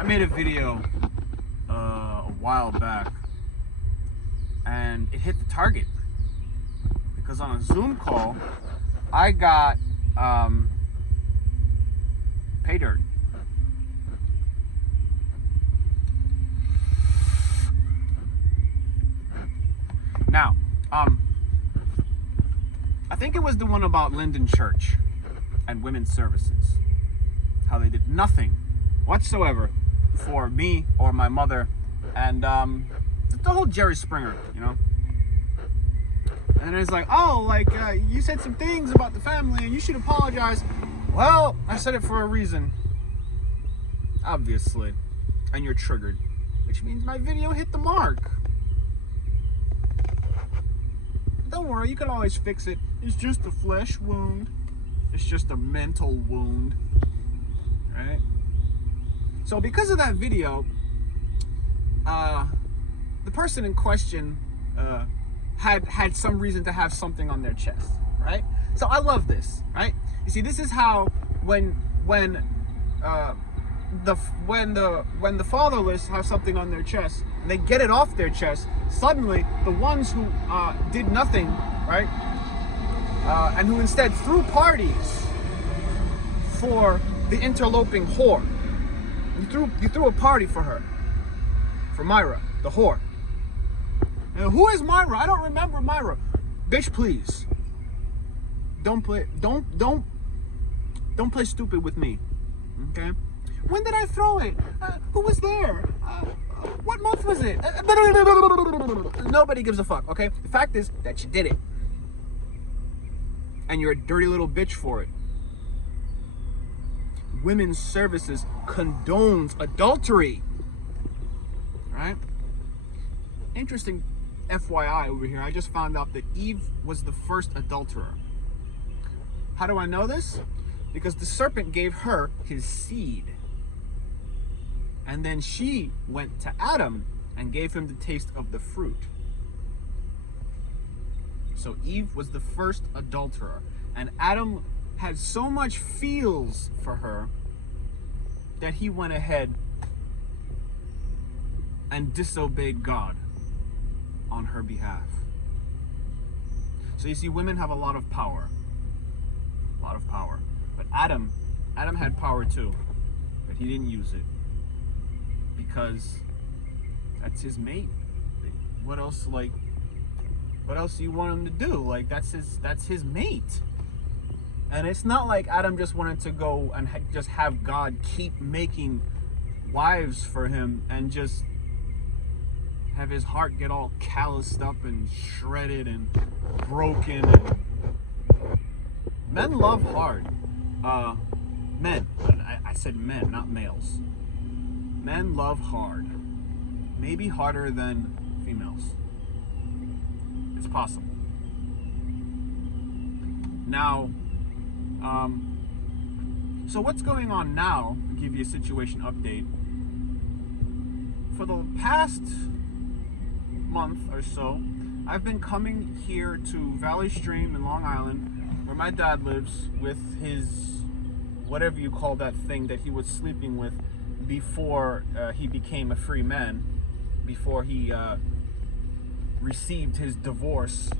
I made a video a while back, and it hit the target because on a Zoom call, I got pay dirt. Now, I think it was the one about Linden Church and women's services. How they did nothing whatsoever for me or my mother, and the whole Jerry Springer, you know. And it's like, oh, like you said some things about the family and you should apologize. Well, I said it for a reason, obviously, and you're triggered, which means my video hit the mark. Don't worry, you can always fix it. It's just a flesh wound. It's just a mental wound, right? So because of that video, the person in question had some reason to have something on their chest, right? So I love this, right? You see, this is how when the fatherless have something on their chest, and they get it off their chest, suddenly the ones who did nothing, right, and who instead threw parties for the interloping whore. You threw a party for her, for Myra, the whore. And who is Myra? I don't remember Myra. Bitch, please. Don't play stupid with me. Okay? When did I throw it? Who was there? What month was it? Nobody gives a fuck, okay? The fact is that you did it. And you're a dirty little bitch for it. Women's Services condones adultery. Right? Interesting FYI over here. I just found out that Eve was the first adulterer. How do I know this? Because the serpent gave her his seed. And then she went to Adam and gave him the taste of the fruit. So Eve was the first adulterer. And Adam had so much feels for her that he went ahead and disobeyed God on her behalf. So you see, women have a lot of power. A lot of power. But Adam had power too, but he didn't use it. Because that's his mate. What else do you want him to do? Like, that's his mate. And it's not like Adam just wanted to go and just have God keep making wives for him and just have his heart get all calloused up and shredded and broken. And men love hard. Men. I said men, not males. Men love hard. Maybe harder than females. It's possible. Now, so what's going on now? I'll give you a situation update. For the past month or so, I've been coming here to Valley Stream in Long Island, where my dad lives, with his, whatever you call that thing that he was sleeping with before he became a free man, before he received his divorce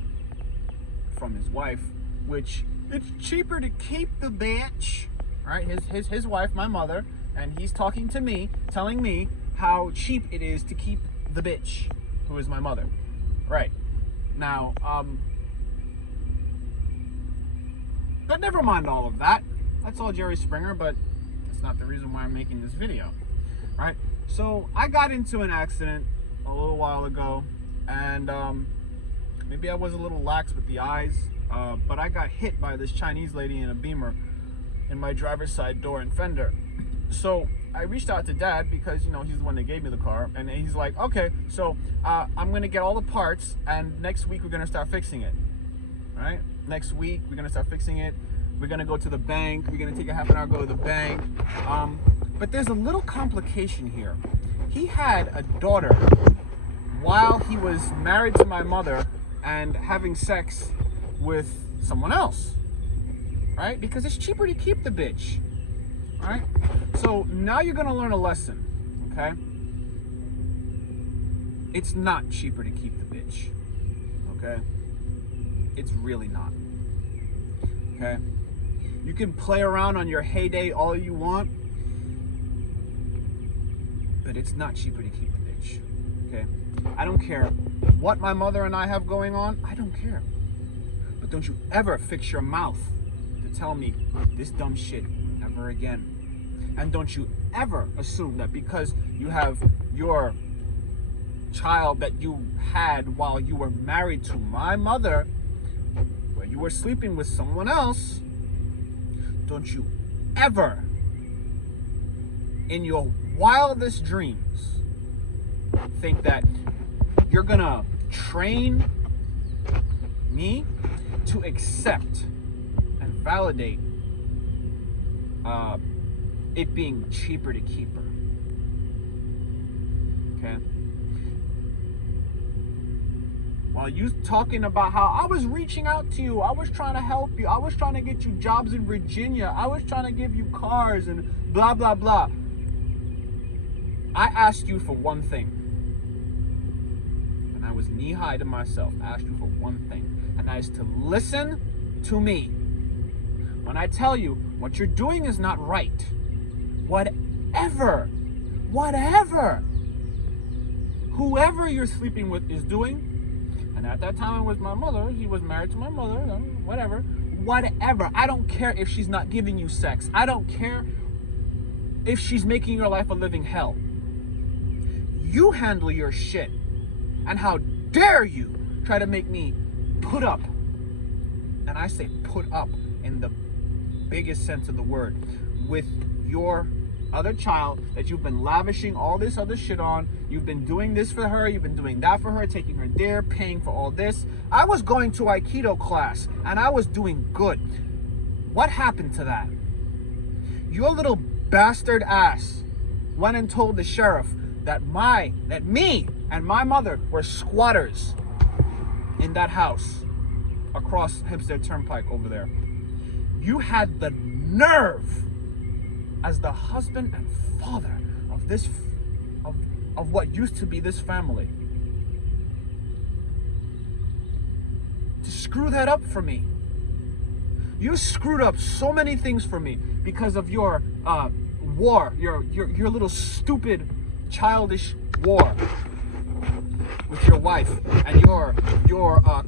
from his wife, which it's cheaper to keep the bitch, right? His wife, my mother, and he's talking to me, telling me how cheap it is to keep the bitch, who is my mother, right? Now, but never mind all of that. That's all Jerry Springer, but that's not the reason why I'm making this video, right? So I got into an accident a little while ago, and maybe I was a little lax with the eyes, but I got hit by this Chinese lady in a Beamer in my driver's side door and fender. So I reached out to Dad because, you know, he's the one that gave me the car, and he's like, okay, so I'm gonna get all the parts, and next week we're gonna start fixing it. All right? Next week we're gonna start fixing it. We're gonna go to the bank. We're gonna take a half an hour, go to the bank. But there's a little complication here. He had a daughter while he was married to my mother and having sex with someone else, right? Because it's cheaper to keep the bitch, right? So now you're gonna learn a lesson. okay? It's not cheaper to keep the bitch, okay? It's really not, okay? You can play around on your heyday all you want, but it's not cheaper to keep the bitch, okay? I don't care what my mother and I have going on. I don't care. But don't you ever fix your mouth to tell me this dumb shit ever again. And don't you ever assume that because you have your child that you had while you were married to my mother, where you were sleeping with someone else, don't you ever in your wildest dreams think that you're gonna train me to accept and validate it being cheaper to keep her. Okay? While you talking about how I was reaching out to you, I was trying to help you, I was trying to get you jobs in Virginia, I was trying to give you cars and blah blah blah. I asked you for one thing. And I was knee-high to myself. I asked you for one thing. And that is to listen to me. When I tell you what you're doing is not right, whatever, whoever you're sleeping with is doing, and at that time it was my mother, he was married to my mother, whatever, I don't care if she's not giving you sex. I don't care if she's making your life a living hell. You handle your shit. And how dare you try to make me put up, and I say put up in the biggest sense of the word, with your other child that you've been lavishing all this other shit on. You've been doing this for her, you've been doing that for her, taking her there, paying for all this. I was going to Aikido class and I was doing good. What happened to that? Your little bastard ass went and told the sheriff that me and my mother were squatters in that house across Hempstead Turnpike over there. You had the nerve, as the husband and father of this, of what used to be this family, to screw that up for me. You screwed up so many things for me because of your war, your little stupid, childish war with your wife, and your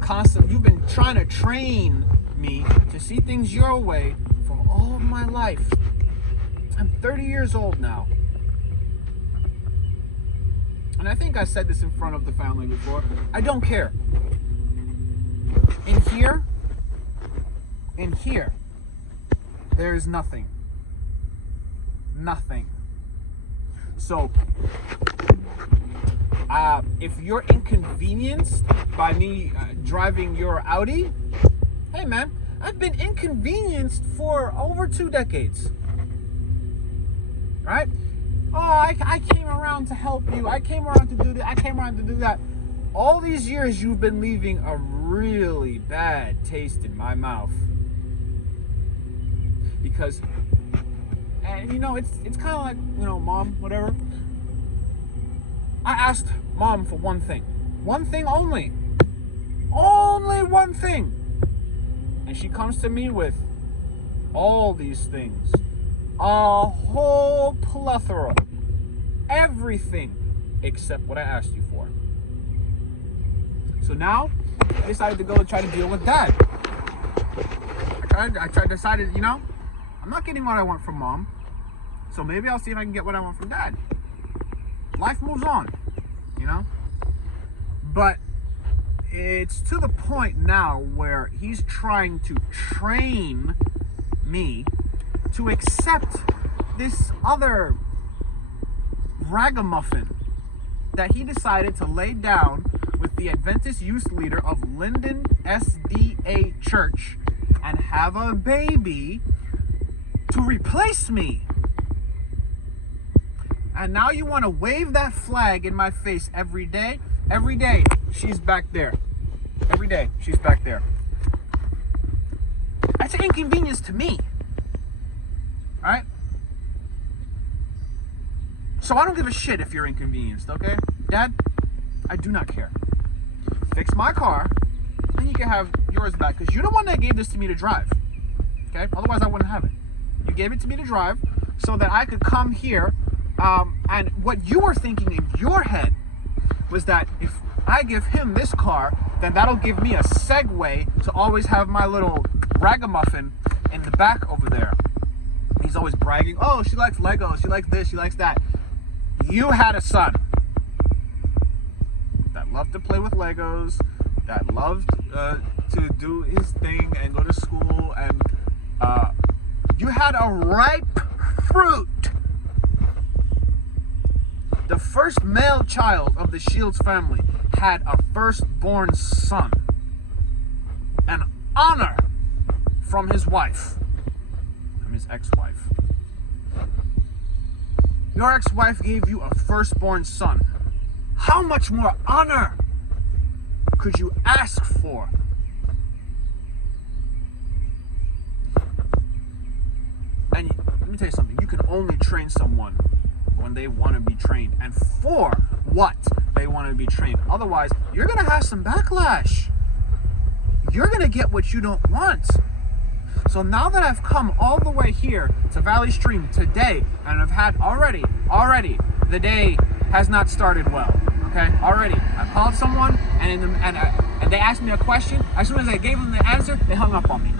constant. You've been trying to train me to see things your way for all of my life. I'm 30 years old now. And I think I said this in front of the family before. I don't care. In here, there is nothing. Nothing. So, if you're inconvenienced by me driving your Audi, hey man, I've been inconvenienced for over 2 decades. Right? Oh, I came around to help you. I came around to do that. I came around to do that. All these years you've been leaving a really bad taste in my mouth. Because, and you know, it's kind of like, you know, mom, whatever. I asked mom for one thing. One thing only. Only one thing. And she comes to me with all these things. A whole plethora. Everything except what I asked you for. So now, I decided to go and try to deal with dad. Decided, you know, I'm not getting what I want from mom. So maybe I'll see if I can get what I want from dad. Life moves on, you know? But it's to the point now where he's trying to train me to accept this other ragamuffin that he decided to lay down with the Adventist youth leader of Linden SDA Church and have a baby to replace me. And now you want to wave that flag in my face every day? Every day, she's back there. Every day, she's back there. That's an inconvenience to me. Right? So I don't give a shit if you're inconvenienced, okay? Dad, I do not care. Fix my car, then you can have yours back. Because you're the one that gave this to me to drive. Okay? Otherwise, I wouldn't have it. You gave it to me to drive so that I could come here. And what you were thinking in your head was that if I give him this car, then that'll give me a segue to always have my little ragamuffin in the back over there. He's always bragging, oh, she likes Legos, she likes this, she likes that. You had a son that loved to play with Legos, that loved to do his thing and go to school, and you had a ripe fruit. The first male child of the Shields family had a firstborn son. An honor from his wife, from his ex-wife. Your ex-wife gave you a firstborn son. How much more honor could you ask for? And let me tell you something, you can only train someone when they want to be trained, and for what they want to be trained. Otherwise, you're going to have some backlash. You're going to get what you don't want. So now that I've come all the way here to Valley Stream today, and I've had already, the day has not started well. Okay, already. I called someone, and they asked me a question. As soon as I gave them the answer, they hung up on me.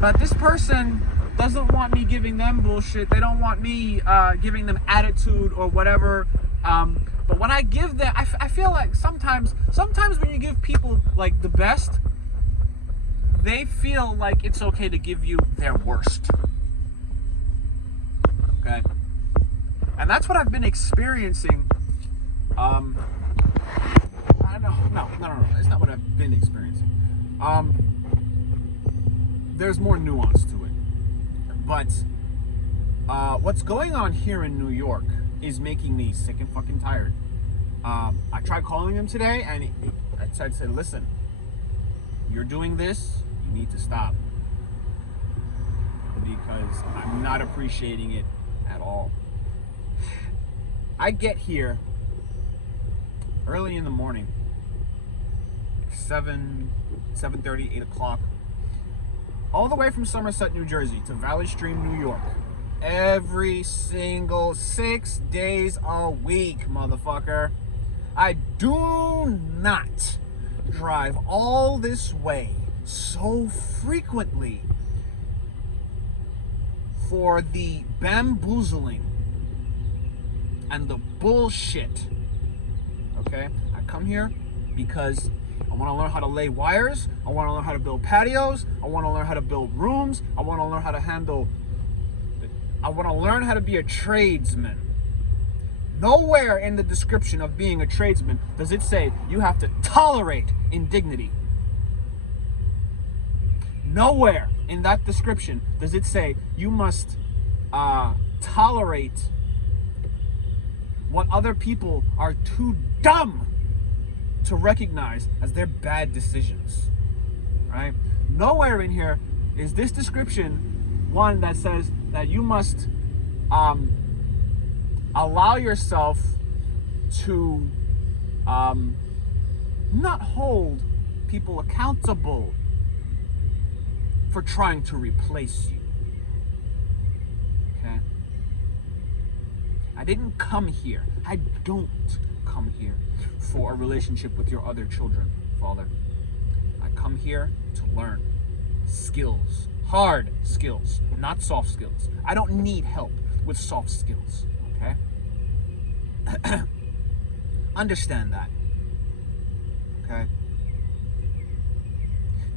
But this person doesn't want me giving them bullshit. They don't want me giving them attitude or whatever. But when I give them, I feel like sometimes when you give people like the best, they feel like it's okay to give you their worst. Okay? And that's what I've been experiencing. I don't know. No. It's not what I've been experiencing. There's more nuance to it. But what's going on here in New York is making me sick and fucking tired. I tried calling him today, and I tried to say, listen, you're doing this, you need to stop. Because I'm not appreciating it at all. I get here early in the morning, 7:30, 8 o'clock, all the way from Somerset, New Jersey to Valley Stream, New York. Every single 6 days a week, motherfucker. I do not drive all this way so frequently for the bamboozling and the bullshit. Okay? I come here because I want to learn how to lay wires. I want to learn how to build patios. I want to learn how to build rooms. I want to learn how to be a tradesman. Nowhere in the description of being a tradesman does it say you have to tolerate indignity. Nowhere in that description does it say you must tolerate what other people are too dumb to recognize as their bad decisions, right? Nowhere in here is this description one that says that you must allow yourself to not hold people accountable for trying to replace you. Okay? I didn't come here. I don't come here for a relationship with your other children, Father. I come here to learn skills, hard skills, not soft skills. I don't need help with soft skills, okay? Understand that, okay?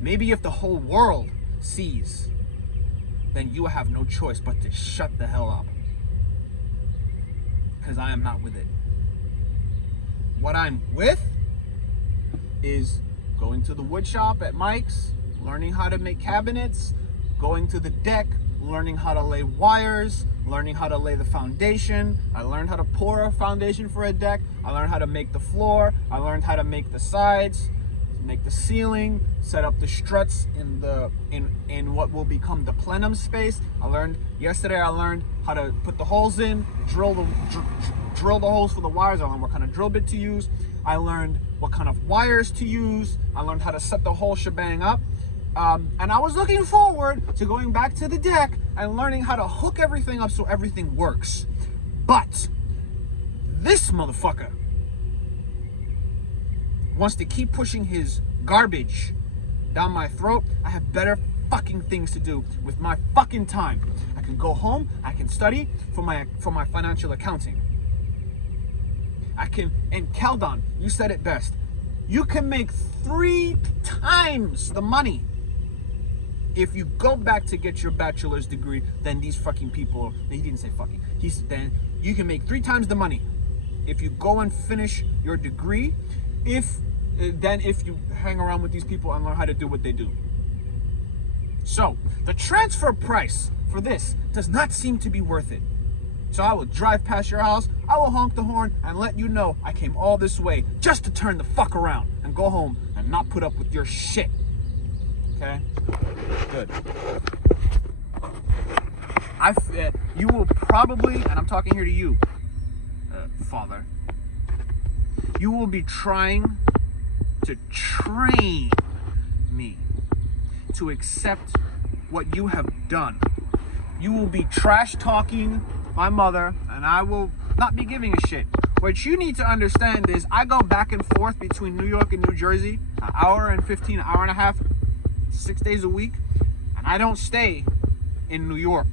Maybe if the whole world sees, then you have no choice but to shut the hell up, because I am not with it. What I'm with is going to the wood shop at Mike's, learning how to make cabinets, going to the deck, learning how to lay wires, learning how to lay the foundation. I learned how to pour a foundation for a deck. I learned how to make the floor. I learned how to make the sides. make the ceiling, set up the struts in what will become the plenum space. Yesterday I learned how to put the holes in, drill the holes for the wires. I learned what kind of drill bit to use. I learned what kind of wires to use. I learned how to set the whole shebang up. And I was looking forward to going back to the deck and learning how to hook everything up so everything works. But this motherfucker wants to keep pushing his garbage down my throat. I have better fucking things to do with my fucking time. I can go home, I can study for my financial accounting. And Keldon, you said it best. You can make 3 times the money if you go back to get your bachelor's degree than these fucking people. He didn't say fucking. Then you can make 3 times the money if you go and finish your degree, if you hang around with these people and learn how to do what they do. So the transfer price for this does not seem to be worth it. So I will drive past your house, I will honk the horn and let you know I came all this way just to turn the fuck around and go home and not put up with your shit. Okay? Good. You will probably, and I'm talking here to you, father, you will be trying to train me to accept what you have done. You will be trash talking my mother, and I will not be giving a shit. What you need to understand is I go back and forth between New York and New Jersey, an hour and 15, an hour and a half, 6 days a week, and I don't stay in New York.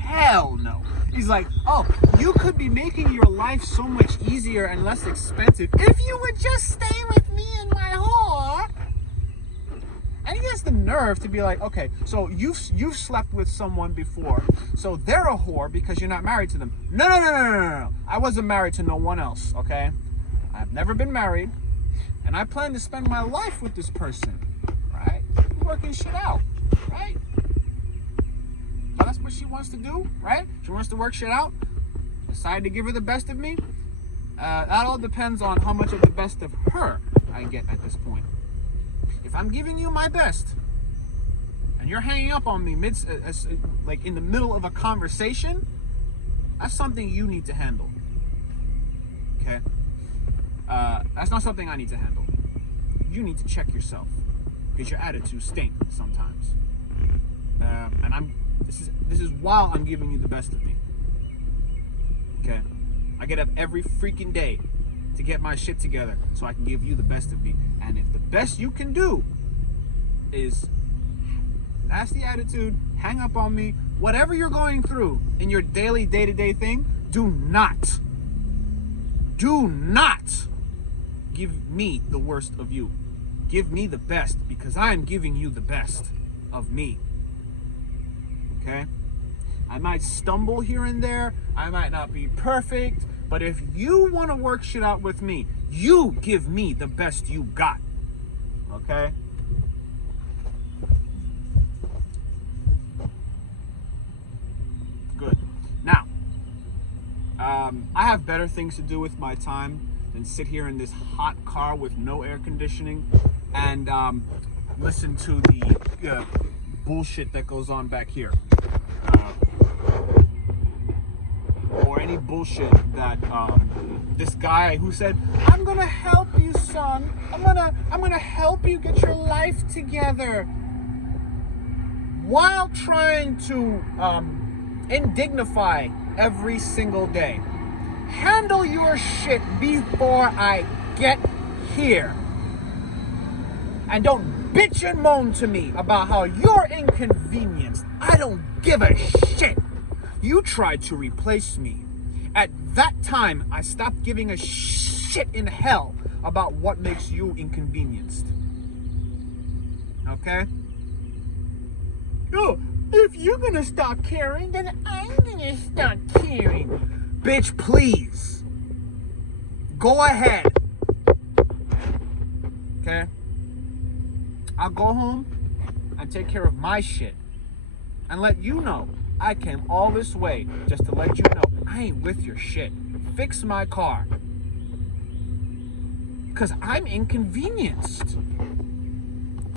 Hell no. He's like, oh, you could be making your life so much easier and less expensive if you would just stay with me and my whore. And he has the nerve to be like, okay, so you've slept with someone before, so they're a whore because you're not married to them. No. I wasn't married to no one else, okay? I've never been married, and I plan to spend my life with this person, right? Working shit out, right? So that's what she wants to do, right? She wants to work shit out. Decide to give her the best of me. That all depends on how much of the best of her I get at this point. If I'm giving you my best, and you're hanging up on me like in the middle of a conversation, that's something you need to handle. Okay? That's not something I need to handle. You need to check yourself, because your attitude stinks sometimes. And this is while I'm giving you the best of me. Okay? I get up every freaking day to get my shit together so I can give you the best of me. And if the best you can do is nasty attitude, hang up on me, whatever you're going through in your daily day-to-day thing, do not give me the worst of you. Give me the best, because I am giving you the best of me. Okay? I might stumble here and there, I might not be perfect, but if you want to work shit out with me, you give me the best you got. Okay? Good. Now, I have better things to do with my time than sit here in this hot car with no air conditioning and listen to the bullshit that goes on back here. Or any bullshit that this guy who said, I'm gonna help you, son. I'm gonna help you get your life together, while trying to indignify every single day. Handle your shit before I get here. And don't bitch and moan to me about how you're inconvenienced. I don't give a shit. You tried to replace me. At that time, I stopped giving a shit in hell about what makes you inconvenienced. Okay? Oh, if you're gonna stop caring, then I'm gonna stop caring. Bitch, please. Go ahead. Okay? I'll go home and take care of my shit and let you know I came all this way just to let you know I ain't with your shit. Fix my car. Because I'm inconvenienced.